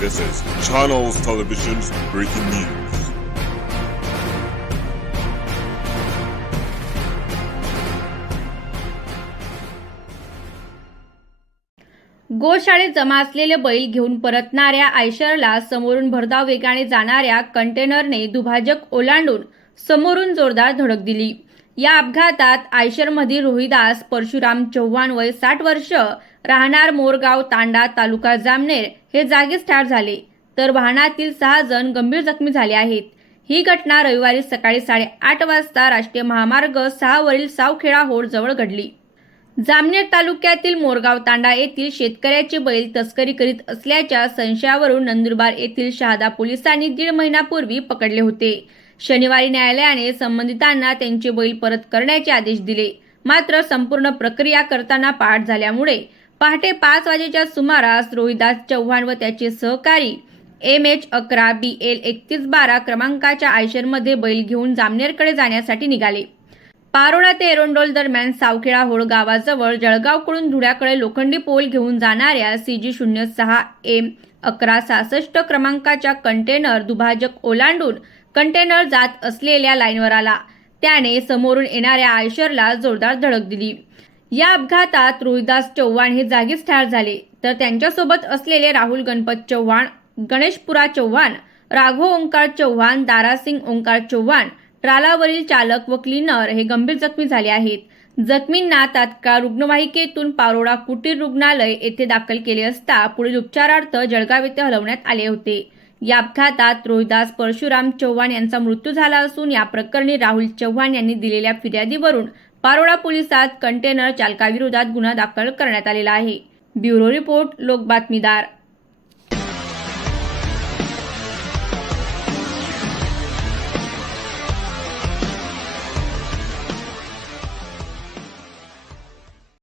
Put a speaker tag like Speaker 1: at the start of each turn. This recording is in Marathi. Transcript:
Speaker 1: This is Channels Television's breaking news.
Speaker 2: गोशाळेत जमा असलेले बैल घेऊन परतणाऱ्या आयशरला समोरून भरधाव वेगाने जाणाऱ्या कंटेनरने दुभाजक ओलांडून समोरून जोरदार धडक दिली या अपघातात आयशरमधील रोहिदास परशुराम चव्हाण वय साठ वर्ष राहणार मोरगाव तांडा तालुका जामनेर हे जागीच ठार झाले. तर वाहनातील सहा जण गंभीर जखमी झाले आहेत. ही घटना रविवारी सकाळी साडेआठ वाजता राष्ट्रीय महामार्ग सहावरील सावखेडा होड जवळ घडली. जामनेर तालुक्यातील मोरगाव तांडा येथील शेतकऱ्याचे बैल तस्करी करीत असल्याच्या संशयावरून नंदुरबार येथील शहादा पोलिसांनी दीड महिन्यापूर्वी पकडले होते. शनिवारी न्यायालयाने संबंधितांना त्यांचे बैल परत करण्याचे आदेश दिले. मात्र संपूर्ण प्रक्रिया करताना पाठ झाल्यामुळे पहाटे पाच वाजेच्या सुमारास रोहिदास चव्हाण व त्याचे सहकारी एम एच अकरा बी एल एकतीस बारा क्रमांकाच्या आयशरमध्ये बैल घेऊन जामनेरकडे जाण्यासाठी निघाले. पारोडा ते एरोंडोल दरम्यान सावखेळा होळ गावाजवळ जळगावकडून धुळ्याकडे लोखंडी पोल घेऊन जाणाऱ्या सी जी शून्य सहा एम अकरा सहासष्ट क्रमांकाच्या कंटेनर दुभाजक ओलांडून कंटेनर जात असलेल्या लाईनवर आला. त्याने समोरून येणाऱ्या आयशरला जोरदार धडक दिली. या अपघातात रोहिदास चव्हाण हे जागीच ठार झाले. तर त्यांच्यासोबत असलेले राहुल गणपत चव्हाण गणेशपुरा चव्हाण राघव ओंकार चव्हाण दारासिंग ओंकार चव्हाण ट्रालावरील चालक व क्लीनर हे गंभीर जखमी झाले आहेत. जखमींना तात्काळ रुग्णवाहिकेतून पारोडा कुटीर रुग्णालय येथे दाखल केले असता पुढील उपचारार्थ जळगाव येथे हलवण्यात आले होते. या अपघातात रोहिदास परशुराम चव्हाण यांचा मृत्यू झाला असून या प्रकरणी राहुल चव्हाण यांनी दिलेल्या फिर्यादीवरून पारोडा पोलिसात कंटेनर चालकाविरोधात गुन्हा दाखल करण्यात आलेला आहे. ब्युरो रिपोर्ट लोक बातमीदार